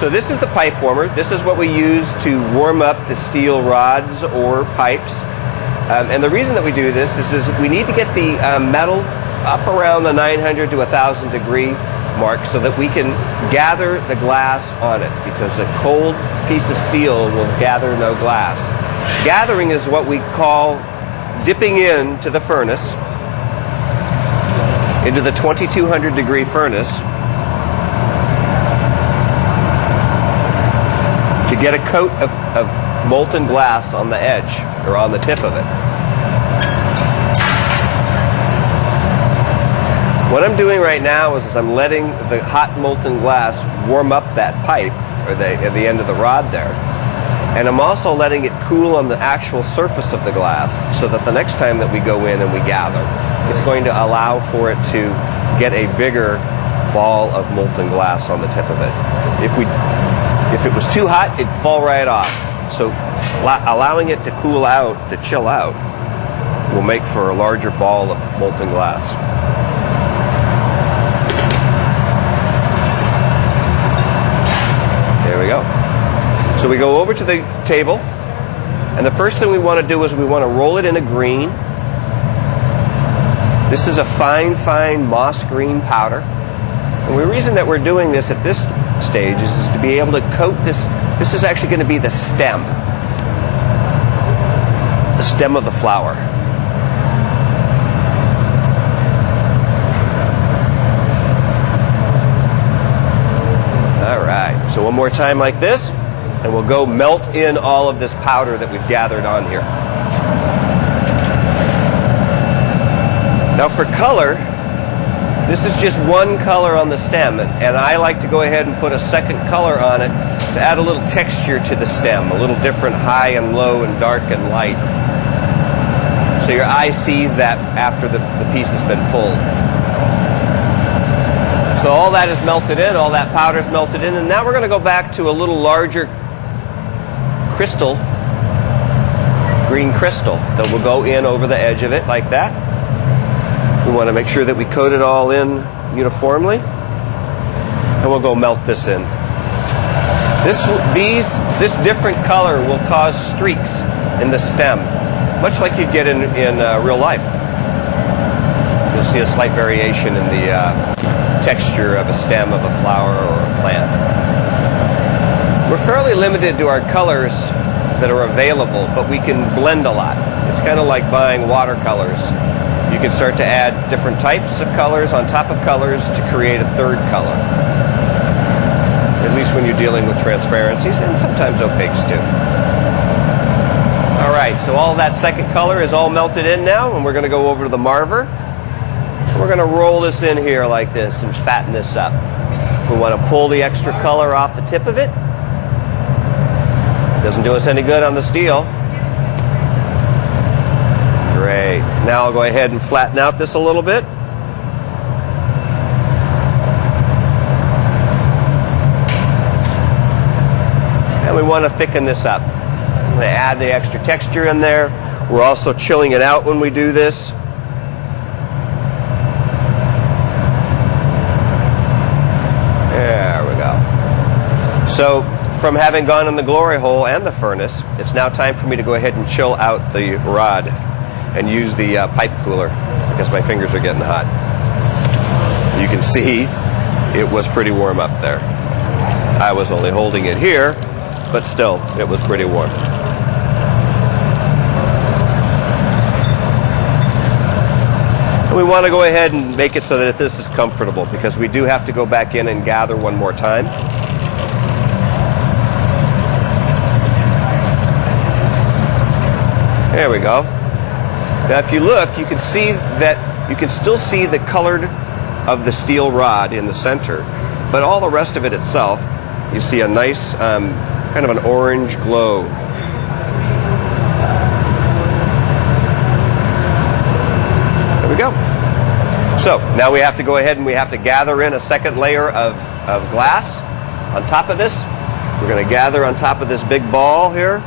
So this is the pipe warmer. This is what we use to warm up the steel rods or pipes. And the reason that we do this is we need to get the metal up around the 900 to 1,000 degree mark so that we can gather the glass on it, because a cold piece of steel will gather no glass. Gathering is what we call dipping into the furnace, into the 2,200 degree furnace, to get a coat of molten glass on the edge, or on the tip of it. What I'm doing right now is I'm letting the hot molten glass warm up that pipe, or at the end of the rod there. And I'm also letting it cool on the actual surface of the glass, so that the next time that we go in and we gather, it's going to allow for it to get a bigger ball of molten glass on the tip of it. If it was too hot, it'd fall right off. So allowing it to cool out, to chill out, will make for a larger ball of molten glass. There we go. So we go over to the table, and the first thing we want to do is we want to roll it in a green. This is a fine, fine moss green powder. And the reason that we're doing this at this stage is to be able to coat this. This is actually going to be the stem of the flower. All right, so one more time like this, and we'll go melt in all of this powder that we've gathered on here. Now for color, this is just one color on the stem, and I like to go ahead and put a second color on it to add a little texture to the stem, a little different high and low and dark and light. So your eye sees that after the piece has been pulled. So all that is melted in, all that powder is melted in, and now we're going to go back to a little larger crystal, green crystal, that will go in over the edge of it like that. We want to make sure that we coat it all in uniformly, and we'll go melt this in. This different color will cause streaks in the stem, much like you'd get in real life. You'll see a slight variation in the texture of a stem of a flower or a plant. We're fairly limited to our colors that are available, but we can blend a lot. It's kind of like buying watercolors. You can start to add different types of colors on top of colors to create a third color. At least when you're dealing with transparencies, and sometimes opaques too. All right, so all that second color is all melted in now, and we're going to go over to the marver. We're going to roll this in here like this and fatten this up. We want to pull the extra color off the tip of it. Doesn't do us any good on the steel. Great. Now I'll go ahead and flatten out this a little bit. And we want to thicken this up. I'm going to add the extra texture in there. We're also chilling it out when we do this. There we go. So from having gone in the glory hole and the furnace, it's now time for me to go ahead and chill out the rod and use the pipe cooler, because my fingers are getting hot. You can see it was pretty warm up there. I was only holding it here, but still, it was pretty warm. And we want to go ahead and make it so that this is comfortable, because we do have to go back in and gather one more time. There we go. Now if you look, you can see that you can still see the colored of the steel rod in the center, but all the rest of it itself, you see a nice kind of an orange glow. There we go. So now we have to go ahead and we have to gather in a second layer of glass on top of this. We're going to gather on top of this big ball here.